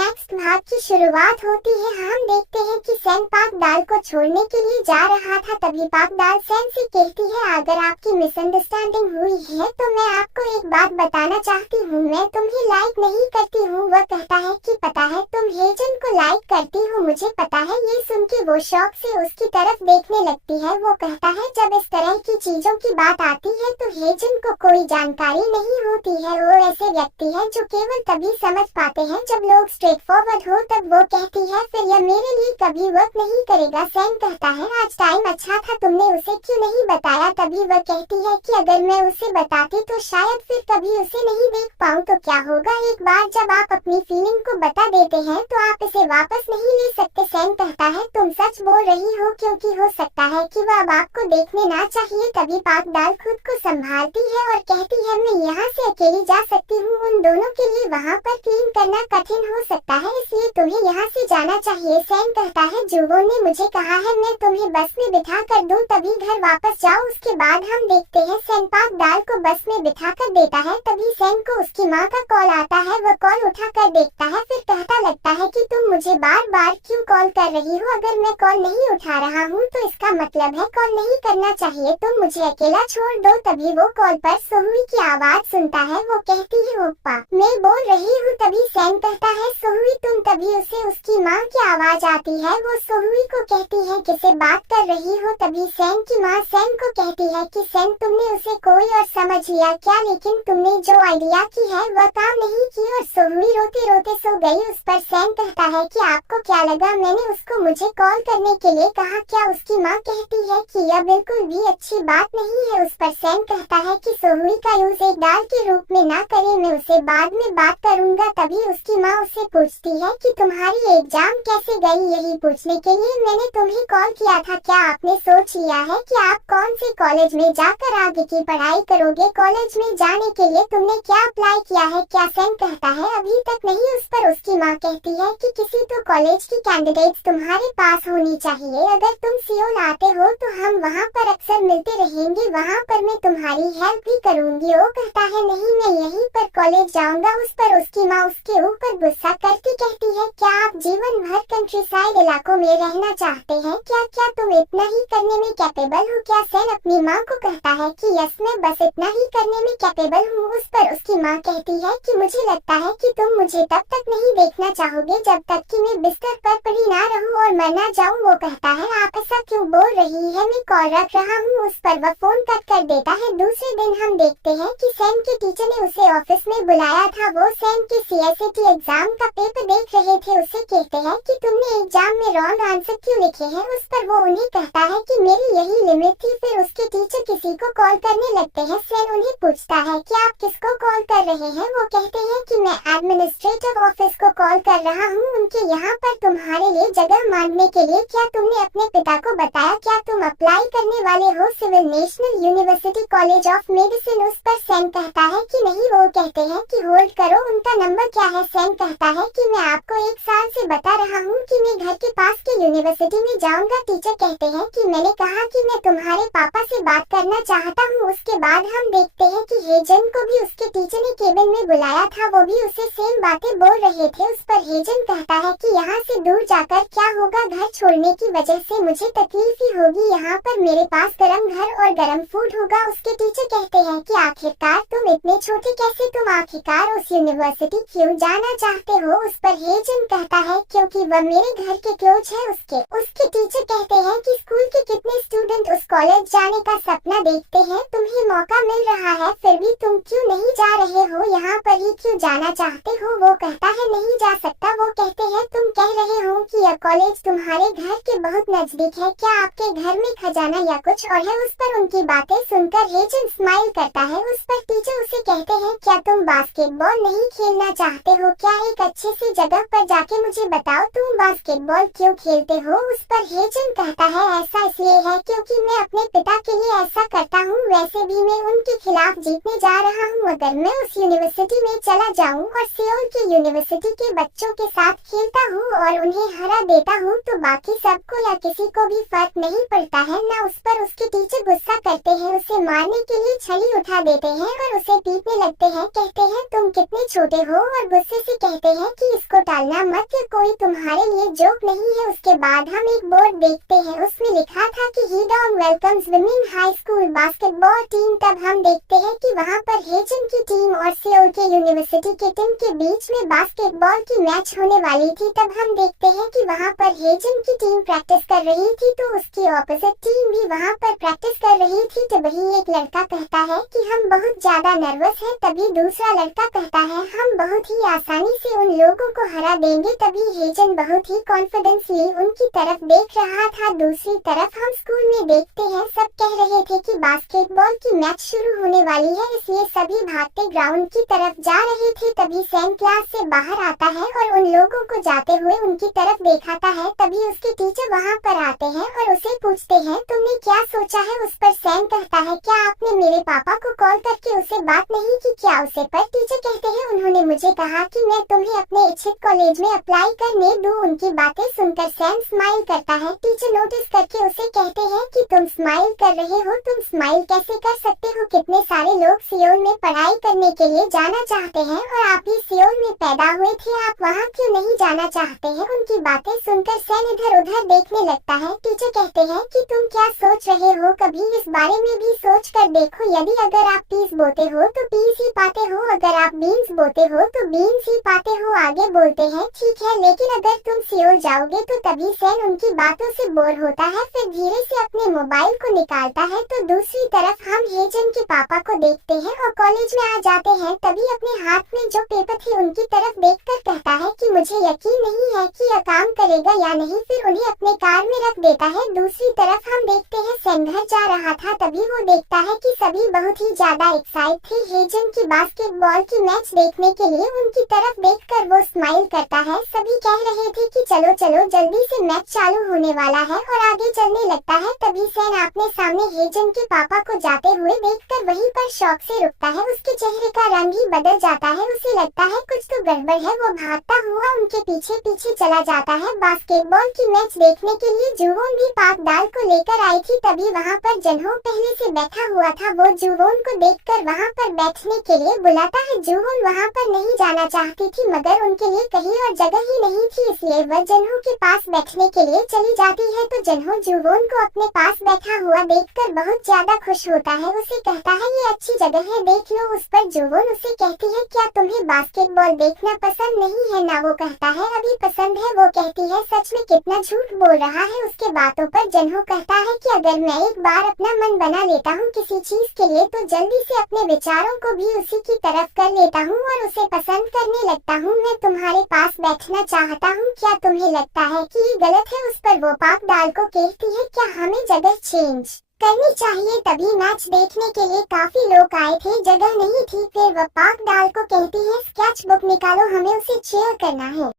Next भाग की शुरुआत होती है। हम देखते हैं कि सैन पाकदाल को छोड़ने के लिए जा रहा था, तभी पाकदाल सैन से कहती है अगर आपकी मिसअंडरस्टैंडिंग हुई है तो मैं आपको एक बात बताना चाहती हूँ, मैं तुम्हें लाइक नहीं करती हूँ। वह कहता है कि पता है तुम हेजन को लाइक करती हो, मुझे पता है। ये सुन के वो शौक से उसकी तरफ देखने लगती है। वो कहता है जब इस तरह की चीजों की बात आती है तो हेजन को कोई जानकारी नहीं होती है। वो ऐसे व्यक्ति है जो केवल तभी समझ पाते हैं जब लोग स्ट्रेट फॉरवर्ड हो। तब वो कहती है फिर यह मेरे लिए कभी वर्क नहीं करेगा। सैन कहता है आज टाइम अच्छा था, तुमने उसे क्यों नहीं बताया। तभी वह कहती है कि अगर मैं उसे बताती तो शायद फिर कभी उसे नहीं देख पाऊँ तो क्या होगा। एक बार जब आप अपनी फीलिंग को बता देते हैं तो आप इसे वापस नहीं ले सकते। सैन कहता है तुम सच बोल रही हो, क्योंकि हो सकता है कि वह अब आपको देखने ना चाहिए। तभी पाकदाल खुद को संभालती है और कहती है मैं यहाँ से अकेली जा सकती हूँ, उन दोनों के लिए वहाँ पर क्लीन करना कठिन हो सकता है, इसलिए तुम्हें यहाँ से जाना चाहिए। सैन कहता है जुवोन ने मुझे कहा है मैं तुम्हें बस में बिठा कर दूं, तभी घर वापस जाओ। उसके बाद हम देखते हैं सैन पाकदाल को बस में बिठा कर देता है। तभी सैन को उसकी माँ का कॉल आता है। वह कॉल उठा कर देखता है, फिर कहता लगता है कि तुम मुझे बार बार क्यों कॉल कर रही हो। अगर मैं कॉल नहीं उठा रहा हूँ तो इसका मतलब है कॉल नहीं करना चाहिए, तुम मुझे अकेला छोड़ दो। तभी वो कॉल पर सोहुई की आवाज सुनता है। वो कहती है ओप्पा मैं बोल रही हूँ। तभी सैन कहता है सोहुई तुम। तभी उसे उसकी माँ की आवाज आती है। वो सोहुई को कहती है किससे बात कर रही हो। तभी सैन की माँ सैन को कहती है कि सैन तुमने उसे कोई और समझ लिया क्या, लेकिन तुमने जो आइडिया की है वह काम नहीं की। और सोहुई रोते रोते सो गई। उस पर सैन कहता है कि आपको क्या लगा मैंने उसको मुझे कॉल करने के लिए कहा क्या। उसकी माँ कहती है कि यह बिल्कुल भी अच्छी बात नहीं है। उस पर सैन कहता है कि सोहुई का यूज एक डाल के रूप में ना करे, मैं उसे बाद में बात करूंगा। तभी उसकी माँ उससे पूछती है कि तुम्हारी एग्जाम कैसे गई। यही पूछने के लिए मैंने तुम्हें कॉल किया था। क्या आपने सोच लिया है कि आप कौन से कॉलेज में जाकर आगे की पढ़ाई करोगे। कॉलेज में जाने के लिए तुमने क्या अप्लाई किया है क्या। सैन कहता है अभी तक नहीं। उस पर उसकी माँ कहती है कि किसी तो कॉलेज की कैंडिडेट्स तुम्हारे पास होनी चाहिए। अगर तुम सियोल आते हो तो हम वहाँ पर अक्सर मिलते रहेंगे, वहाँ पर मैं तुम्हारी हेल्प भी करूँगी। वो कहता है नहीं मैं यहीं पर कॉलेज जाऊँगा। उस पर उसकी माँ उसके ऊपर गुस्सा करती कहती है क्या आप जीवन भर कंट्री साइड इलाकों में रहना चाहते हैं क्या। क्या तुम इतना ही करने में कैपेबल हो क्या। सैन अपनी माँ को कहता है कि यस मैं बस इतना ही करने में कैपेबल हूँ। उस पर उसकी माँ कहती है कि मुझे लगता है कि तुम मुझे तब तक नहीं देखना चाहोगे जब तक कि मैं बिस्तर पर पड़ी ना रहूं और मर ना जाऊं। वो कहता है आप ऐसा क्यों बोल रही है, मैं कॉल रख रहा हूँ। उस पर वह फोन कट कर देता है। दूसरे दिन हम देखते हैं कि सैन के टीचर ने उसे ऑफिस में बुलाया था। वो सैन के CSAT एग्जाम का पेपर देख रहे थे। उसे कहते हैं कि तुमने एग्जाम में रॉन्ग आंसर क्यों लिखे हैं। उस पर वो उन्हें कहता है कि मेरी यही लिमिट थी। फिर उसके टीचर किसी को कॉल करने लगते हैं। सैन उन्हें पूछता है कि आप किसको कॉल कर रहे हैं। वो कहते हैं कि मैं एडमिनिस्ट्रेटिव ऑफिस को कॉल कर रहा हूँ, उनके यहाँ पर तुम्हारे लिए जगह मांगने के लिए। क्या तुमने अपने पिता को बताया क्या तुम अप्लाई करने वाले हो civil national university college of medicine. उस पर सैन कहता है कि नहीं। वो कहते हैं कि होल्ड करो उनका नंबर क्या है। सैन कहता है कि मैं आपको 1 साल से बता रहा हूँ कि मैं घर के पास के यूनिवर्सिटी में जाऊँगा। टीचर कहते हैं कि मैंने कहा कि मैं तुम्हारे पापा से बात करना चाहता हूँ। उसके बाद हम देखते हैं कि हेजन को भी उसके टीचर ने केबिन में बुलाया था, वो भी उसे सेम बातें बोल रहे थे। उस पर हेजन कहता है कि यहाँ से दूर जाकर क्या होगा, घर छोड़ने की वजह से मुझे तकलीफ ही होगी, यहाँ पर मेरे पास गरम घर और गरम फूड होगा। उसके टीचर कहते हैं कि आखिरकार तुम इतने छोटे कैसे, तुम आखिरकार उस यूनिवर्सिटी क्यों जाना चाहते हो। उस पर हेजन कहता है क्योंकि वह मेरे घर के क्लोज है। उसके टीचर कहते हैं कि स्कूल के कितने स्टूडेंट उस कॉलेज जाने का सपना देखते हैं, तुम्हें मौका मिल रहा है फिर भी तुम क्यों नहीं जा रहे हो, यहाँ पर ही क्यों जाना चाहते हो। वो कहता है नहीं जा सकता। वो कहते हैं तुम कह रहे हो कि यह कॉलेज तुम्हारे घर के बहुत नजदीक है, क्या आपके घर में खजाना या कुछ और है। उस पर उनकी बातें सुनकर हेजन स्माइल करता है। उस पर टीचर उसे कहते हैं क्या तुम बास्केटबॉल नहीं खेलना चाहते हो क्या, एक अच्छी सी जगह पर जाके मुझे बताओ तुम बास्केटबॉल क्यों खेलते हो। उस पर हेजन कहता है ऐसा इसलिए है क्योंकि मैं अपने पिता के लिए ऐसा करता हूँ, वैसे भी मैं उनके खिलाफ जीतने जा रहा हूँ। अगर मैं उस यूनिवर्सिटी में चला जाऊँ और सियोल की यूनिवर्सिटी के बच्चों बच्चों के साथ खेलता हूँ और उन्हें हरा देता हूँ तो बाकी सबको या किसी को भी फर्क नहीं पड़ता है। न उस पर उसके टीचर गुस्सा करते हैं, उसे मारने के लिए छड़ी उठा देते हैं और उसे पीटने लगते हैं। कहते हैं तुम कितने छोटे हो और गुस्से से कहते हैं कि इसको टालना मत, कोई तुम्हारे लिए जोक नहीं है। उसके बाद हम एक बोर्ड देखते हैं, उसमें लिखा था कि हीडॉन welcomes women high school basketball team. तब हम देखते हैं कि वहाँ पर हेजन की टीम और सियोल के यूनिवर्सिटी के टीम के बीच में बास्केटबॉल की मैच होने वाली थी। तब हम देखते हैं कि वहाँ पर हेजन की टीम प्रैक्टिस कर रही थी तो उसकी ऑपोजिट टीम भी वहाँ पर प्रैक्टिस कर रही थी। तभी एक लड़का कहता है कि हम बहुत ज्यादा नर्वस हैं। तभी दूसरा लड़का कहता है हम बहुत ही आसानी से उन लोगों को हरा देंगे। तभी हेजन बहुत ही कॉन्फिडेंसली उनकी तरफ देख रहा था। दूसरी तरफ हम स्कूल में देखते हैं, सब कह रहे थे कि बास्केटबॉल की मैच शुरू होने वाली है, इसलिए सभी भागते ग्राउंड की तरफ जा रहे थे। तभी सैम क्लास से बाहर आता है और उन लोगों को जाते हुए उनकी तरफ दिखाता है। तभी उसके टीचर वहाँ पर आते हैं और उसे पूछते हैं तुमने क्या सोचा है। उस पर सैम कहता है क्या आपने मेरे पापा को कॉल करके उसे बात नहीं की क्या उसे? पर टीचर कहते हैं उन्होंने मुझे कहा कि मैं तुम्हें अपने इच्छित कॉलेज में अप्लाई करने दूं। उनकी बातें सुनकर सैम स्माइल करता है। टीचर नोटिस करके उसे कहते हैं कि तुम स्माइल कर रहे हो, तुम स्माइल कैसे कर सकते हो? कितने सारे लोग सियोल में पढ़ाई करने के लिए जाना चाहते हैं और आप ही सियोल में पैदा हुए थे, आप वहाँ क्यों नहीं जाना चाहते हैं? उनकी बातें सुनकर सैम इधर उधर देखने लगता है। टीचर कहते हैं कि तुम क्या सोच रहे हो, कभी इस बारे में भी सोच कर देखो। यदि अगर आप पीस बोते हो तो पीस ही पाते हो, अगर आप बीन्स बोते हो तो बीन्स ही पाते हो। आगे बोलते हैं ठीक है, लेकिन अगर तुम सियोल जाओगे तो तभी सैम उनकी बातों से बोर होता है, फिर धीरे से अपने मोबाइल को निकालता है। तो दूसरी तरफ हम हेजन के पापा को देखते हैं और कॉलेज में आ जाते हैं। तभी अपने हाथ में जो पेपर थे उनकी तरफ देखकर कहता है कि मुझे यकीन नहीं है कि यह काम करेगा या नहीं, फिर उन्हें अपने कार में रख देता है। दूसरी तरफ हम देखते हैं सैम घर जा रहा था। तभी वो देखता है कि सभी बहुत ही ज्यादा एक्साइट थे हेजन की बास्केटबॉल की मैच देखने के लिए। उनकी तरफ देखकर वो स्माइल करता है। सभी कह रहे थे कि चलो चलो जल्दी से मैच चालू होने वाला है और आगे चलने लगता है। तभी सैम अपने सामने हेजन के पापा को जाते हुए देखकर वहीं पर शौक से रुकता है। उसके चेहरे का रंग ही बदल जाता है, उसे लगता है कुछ तो गड़बड़ है। वो भागता हुआ उनके पीछे पीछे चला जाता है। बास्केटबॉल की मैच देखने के लिए जुवोन भी पाक दाल को लेकर आई थी। तभी वहाँ पर जनहो पहले से बैठा हुआ था। वो जुवोन को देखकर वहाँ पर बैठने के लिए बुलाता है। जुवोन वहाँ पर नहीं जाना चाहती थी, मगर उनके लिए कहीं और जगह ही नहीं थी, इसलिए वह जनहो के पास बैठने के लिए चली जाती है। तो जनहो जुवोन को अपने पास बैठा हुआ देखकर बहुत ज्यादा खुश होता है। उसे कहता है ये अच्छी जगह है, देख लो। उस पर जुवोन उसे कहती है क्या तुम्हें बास्केटबॉल देखना पसंद नहीं है ना? वो कहता है अभी पसंद है। वो कहती है सच में कितना झूठ बोल रहा है। उसके बातों पर जनहो कहता है कि अगर मैं एक बार अपना मन बना लेता हूँ किसी चीज के लिए तो जल्दी से अपने विचारों को भी उसी की तरफ कर लेता हूँ और उसे पसंद करने लगता हूँ। मैं तुम्हारे पास बैठना चाहता हूँ, क्या तुम्हें लगता है कि ये गलत है? उस पर वो पाक दाल को कहती है क्या हमें जगह चेंज करनी चाहिए? तभी मैच देखने के लिए काफी लोग आए थे, जगह नहीं थी। फिर वह पाक दाल को कहती है स्केच बुक निकालो, हमें उसे चेयर करना है।